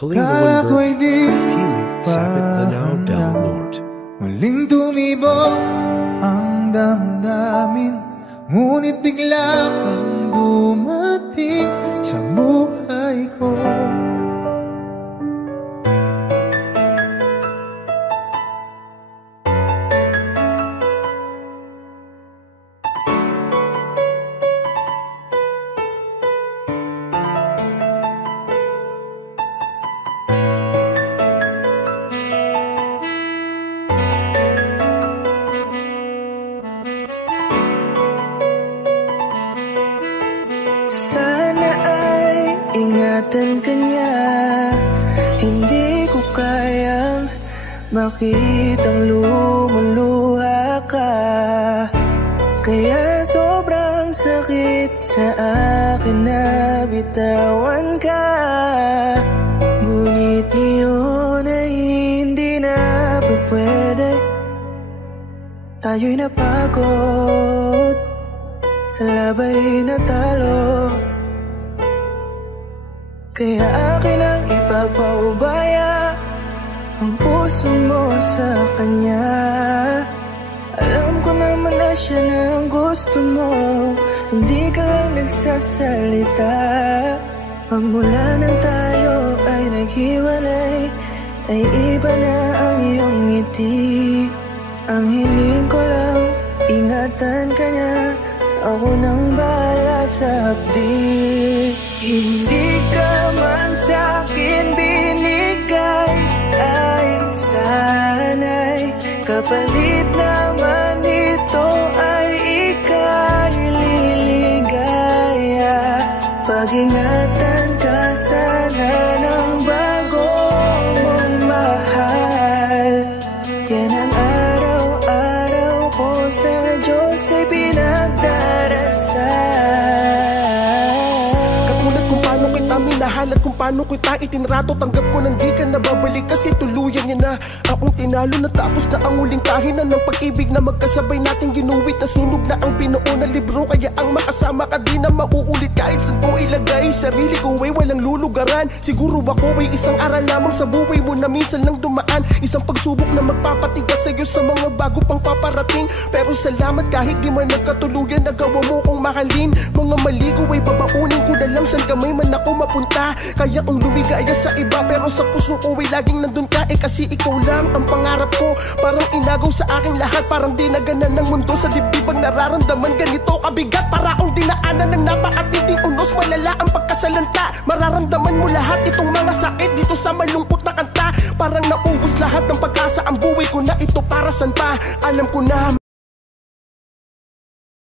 Kala ko'y di pa muling tumibok ang damdamin, ngunit bigla kang dumating sa buhay ko. Sana ay ingatan ka niya. Hindi ko kayang makitang lumuluha ka, kaya sobrang sakit sa akin na bitawan ka. Ngunit ngayon ay hindi na pwede. Tayo'y napagod sa labay na talo, kaya akin ang ipapaubaya ang puso mo sa kanya. Alam ko naman na siya na ang gusto mo, hindi ka lang nagsasalita. Pagmula nang tayo ay naghiwalay, ay iba na ang iyong ngiti. Ang hiling ko lang, ingatan ka niya, ako nang bahala sa hapdi. Hindi ka man sa'kin binigay, ay sana'y kapalit naman ito ay ika'y liligaya. Pag-ingatan ka sana ng bago mong mahal. Yan ang araw-araw ko sa Diyos ay pinagdarasal. Katulad kung paano kita minahal at kung paano kita itinrato, tanggap ko nang di ka nababalik kasi tuluyan niya na akong tinalo. Natapos na ang huling kahinan ng pag-ibig na magkasabay nating ginuwit. Nasunog na ang pinuo na libro, kaya ang makasama ka di na mauulit. Kahit saan ko ilagay sarili ko ay walang lulugaran. Siguro ako ay isang aral lamang sa buhay mo na minsan lang dumaan. Isang pagsubok na magpapatigas sa'yo sa mga bago pang paparating. Pero salamat kahit di man nagkatuluyan, nagawa mo kong mahalin. Mga mali ko ay babaunin ko na lang saan kamay man ako mapunta. Kaya ang lumigaya sa iba pero sa puso ko ay laging nandun ka. Kasi ikaw lang ang pangarap ko. Parang inagaw sa aking lahat, parang dinaganan ng mundo sa dibdib ang nararamdaman. Ganito kabigat para akong dinaanan ng napakatinding unos. Malala ang pagkasalanta, mararamdaman mo lahat itong mga sakit dito sa malungkot na kanta. Parang naubos lahat ng pag-asa, ang buhay ko na ito para saan pa. Alam ko na